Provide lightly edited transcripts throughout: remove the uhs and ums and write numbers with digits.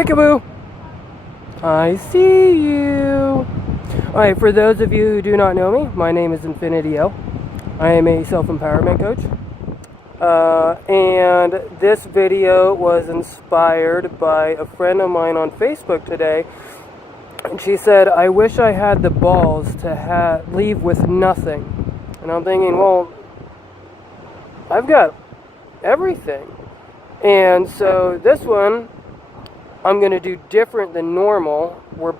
Peekaboo! I see you! Alright, for those of you who do not know me, my name is Infinity L. I am a self-empowerment coach. And this video was inspired by a friend of mine on Facebook today. And she said, I wish I had the balls to leave with nothing. And I'm thinking, well, I've got everything. And so this one, I'm going to do different than normal. We're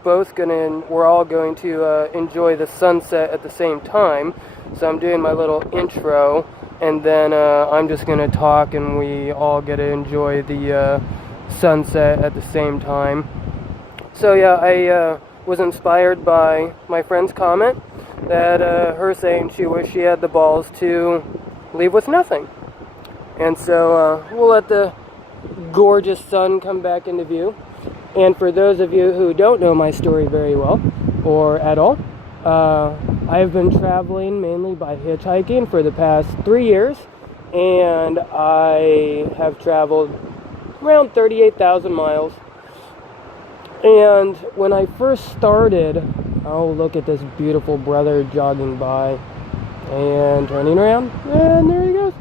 all going to enjoy the sunset at the same time. So I'm doing my little intro, and then I'm just going to talk, and we all get to enjoy the sunset at the same time. So yeah, I was inspired by my friend's comment that her saying she wished she had the balls to leave with nothing. And so we'll let the gorgeous sun come back into view. And for those of you who don't know my story very well, or at all, I've been traveling mainly by hitchhiking for the past 3 years, and I have traveled around 38,000 miles. And when I first started, oh, look at this beautiful brother jogging by and turning around, and there he goes.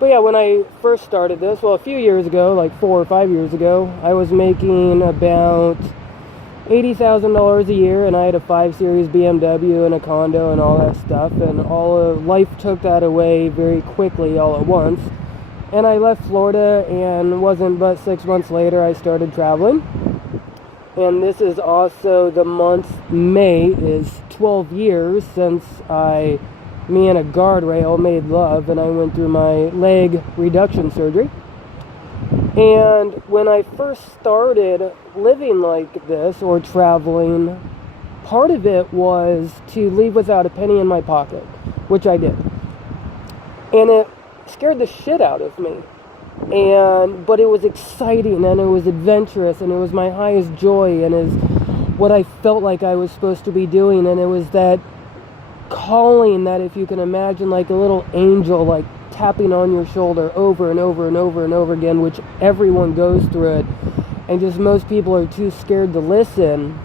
But yeah, when I first started this, well, a few years ago, like 4 or 5 years ago, I was making about $80,000 a year, and I had a 5 Series BMW and a condo and all that stuff, and life took that away very quickly all at once. And I left Florida, and wasn't but 6 months later I started traveling. And this is also the month May is 12 years since me and a guardrail made love, and I went through my leg reduction surgery. And when I first started living like this, or traveling, part of it was to leave without a penny in my pocket, which I did. And it scared the shit out of me. But it was exciting, and it was adventurous, and it was my highest joy, and is what I felt like I was supposed to be doing. And it was that calling that, if you can imagine, like a little angel, like tapping on your shoulder over and over and over and over again, which everyone goes through it, and just most people are too scared to listen.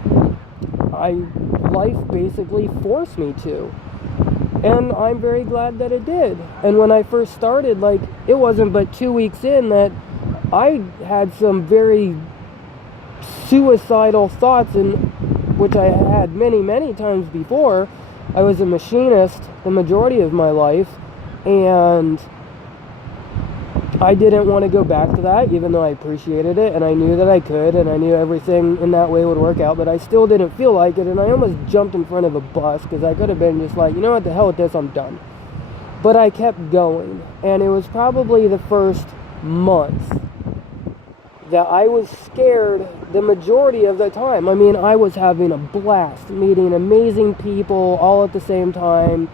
Life basically forced me to, and I'm very glad that it did. And when I first started, like, it wasn't but 2 weeks in that I had some very suicidal thoughts, and which I had many times before. I was a machinist the majority of my life, and I didn't want to go back to that, even though I appreciated it, and I knew that I could, and I knew everything in that way would work out, but I still didn't feel like it, and I almost jumped in front of a bus, because I could have been just like, you know what, the hell with this, I'm done. But I kept going, and it was probably the first month that I was scared the majority of the time. I mean, I was having a blast, meeting amazing people all at the same time.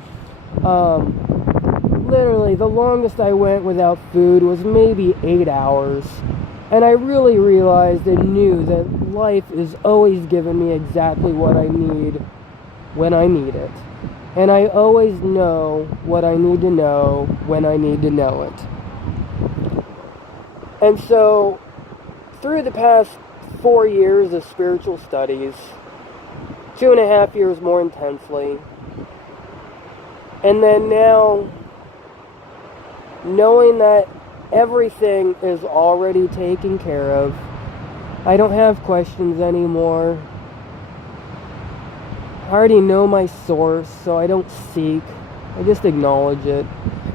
Literally, the longest I went without food was maybe 8 hours. And I really realized and knew that life is always giving me exactly what I need when I need it. And I always know what I need to know when I need to know it. And so, through the past 4 years of spiritual studies, 2.5 years more intensely, and then now knowing that everything is already taken care of, I don't have questions anymore. I already know my source, so I don't seek. I just acknowledge it.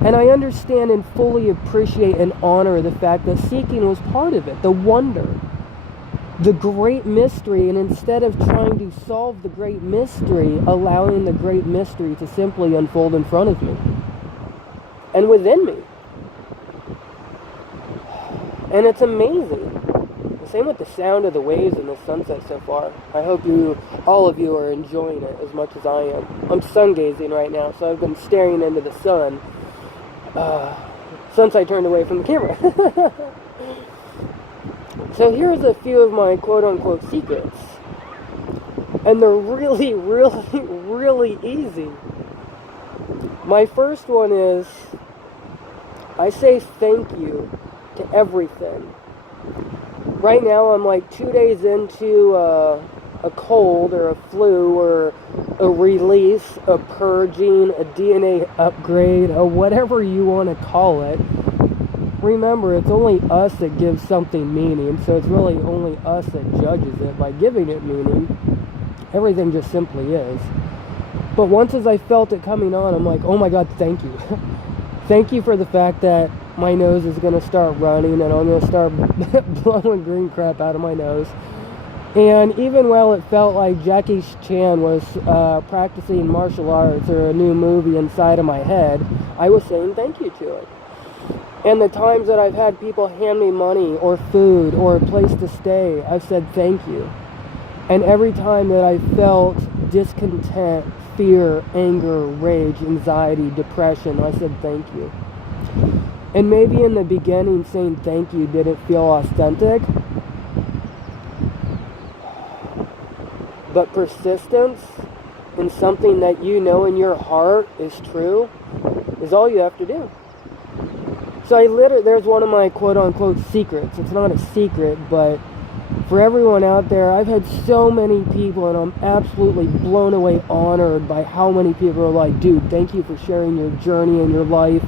And I understand and fully appreciate and honor the fact that seeking was part of it, the wonder, the great mystery, and instead of trying to solve the great mystery, allowing the great mystery to simply unfold in front of me and within me. And it's amazing. The same with the sound of the waves in the sunset so far. I hope all of you are enjoying it as much as I am. I'm sun gazing right now, so I've been staring into the sun since I turned away from the camera. So here's a few of my quote-unquote secrets. And they're really, really, really easy. My first one is, I say thank you to everything. Right now I'm like 2 days into a cold or a flu or a release, a purging, a DNA upgrade, or whatever you want to call it. Remember, it's only us that gives something meaning, so it's really only us that judges it by giving it meaning. Everything just simply is. But once as I felt it coming on, I'm like, oh my God, thank you. Thank you for the fact that my nose is going to start running and I'm going to start blowing green crap out of my nose. And even while it felt like Jackie Chan was practicing martial arts or a new movie inside of my head, I was saying thank you to it. And the times that I've had people hand me money or food or a place to stay, I've said thank you. And every time that I felt discontent, fear, anger, rage, anxiety, depression, I said thank you. And maybe in the beginning saying thank you didn't feel authentic, but persistence in something that you know in your heart is true is all you have to do. So there's one of my quote-unquote secrets. It's not a secret, but for everyone out there, I've had so many people, and I'm absolutely blown away, honored by how many people are like, dude, thank you for sharing your journey and your life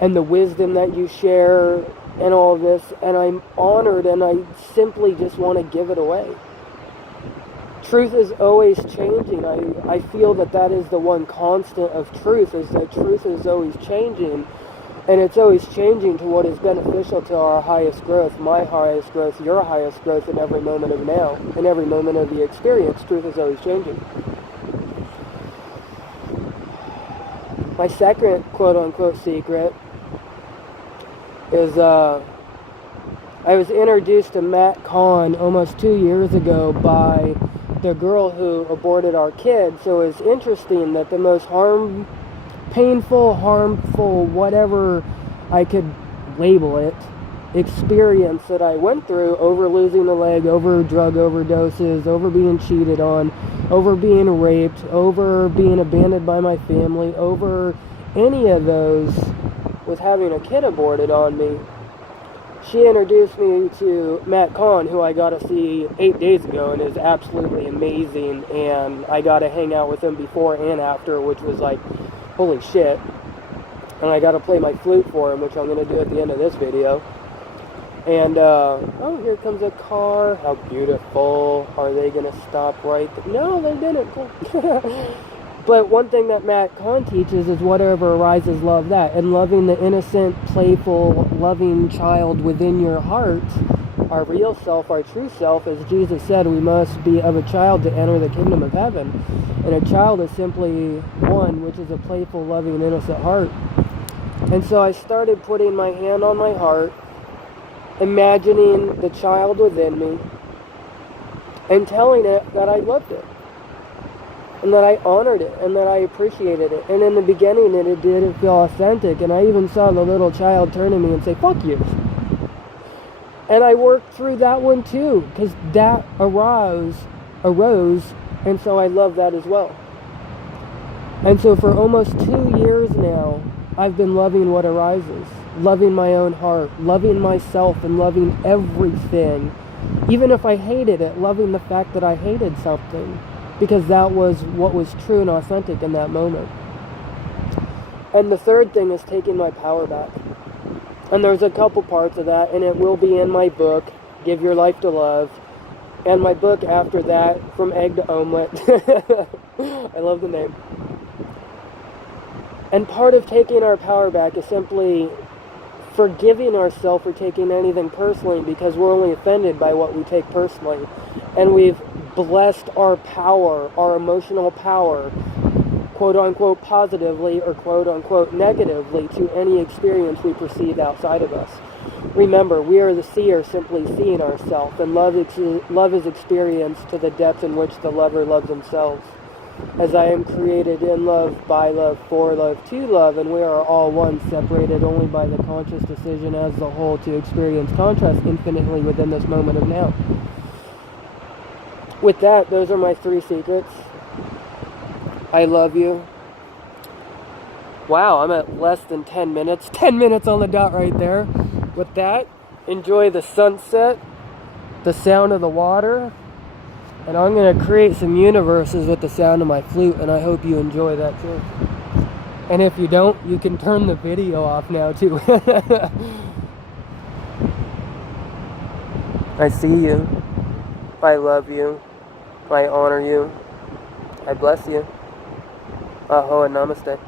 and the wisdom that you share and all of this. And I'm honored, and I simply just want to give it away. Truth is always changing. I feel that is the one constant of truth, is that truth is always changing. And it's always changing to what is beneficial to our highest growth, my highest growth, your highest growth in every moment of now, in every moment of the experience. Truth is always changing. My second quote-unquote secret is I was introduced to Matt Kahn almost 2 years ago by the girl who aborted our kid. So it's interesting that the most painful, harmful, whatever I could label it, experience that I went through, over losing a leg, over drug overdoses, over being cheated on, over being raped, over being abandoned by my family, over any of those, with having a kid aborted on me. She introduced me to Matt Kahn, who I got to see 8 days ago and is absolutely amazing, and I got to hang out with him before and after, which was like, holy shit. And I got to play my flute for him, which I'm going to do at the end of this video. And, oh, here comes a car. How beautiful. Are they going to stop right there? No, they didn't. But one thing that Matt Kahn teaches is whatever arises, love that. And loving the innocent, playful, loving child within your heart, our real self, our true self, as Jesus said, we must be of a child to enter the kingdom of heaven. And a child is simply one, which is a playful, loving, innocent heart. And so I started putting my hand on my heart, imagining the child within me, and telling it that I loved it, and that I honored it, and that I appreciated it. And in the beginning, it didn't feel authentic, and I even saw the little child turn to me and say, fuck you. And I worked through that one too, because that arose, and so I love that as well. And so for almost 2 years now, I've been loving what arises, loving my own heart, loving myself, and loving everything. Even if I hated it, loving the fact that I hated something, because that was what was true and authentic in that moment. And the third thing is taking my power back. And there's a couple parts of that, and it will be in my book, Give Your Life to Love, and my book after that, From Egg to Omelet. I love the name. And part of taking our power back is simply forgiving ourselves for taking anything personally, because we're only offended by what we take personally. And we've blessed our power, our emotional power, quote-unquote positively or quote-unquote negatively to any experience we perceive outside of us. Remember, we are the seer simply seeing ourselves, and love is experienced to the depth in which the lover loves themselves. As I am created in love, by love, for love, to love, and we are all one, separated only by the conscious decision as the whole to experience contrast infinitely within this moment of now. With that, those are my 3 secrets. I love you. Wow, I'm at less than 10 minutes. 10 minutes on the dot right there. With that, enjoy the sunset. the sound of the water, and I'm going to create some universes with the sound of my flute, and I hope you enjoy that too. And if you don't, you can turn the video off now too. I see you. I love you. I honor you. I bless you. Aho and namaste.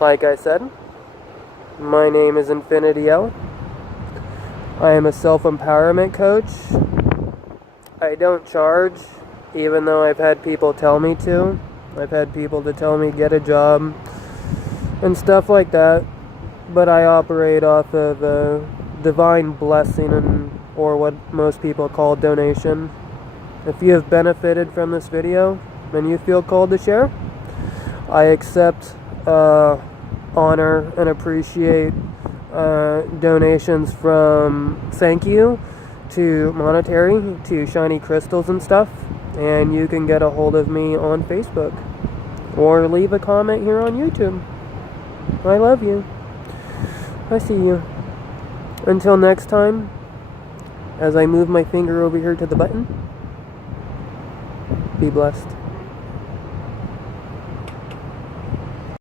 Like I said, my name is Infinity L. I am a self-empowerment coach. I don't charge, even though I've had people tell me to. I've had people to tell me get a job and stuff like that. But I operate off of a divine blessing, or what most people call donation. If you have benefited from this video and you feel called to share, I accept honor and appreciate donations from thank you to monetary to shiny crystals and stuff. And you can get a hold of me on Facebook or leave a comment here on YouTube. I love you. I see you. Until next time, as I move my finger over here to the button, be blessed.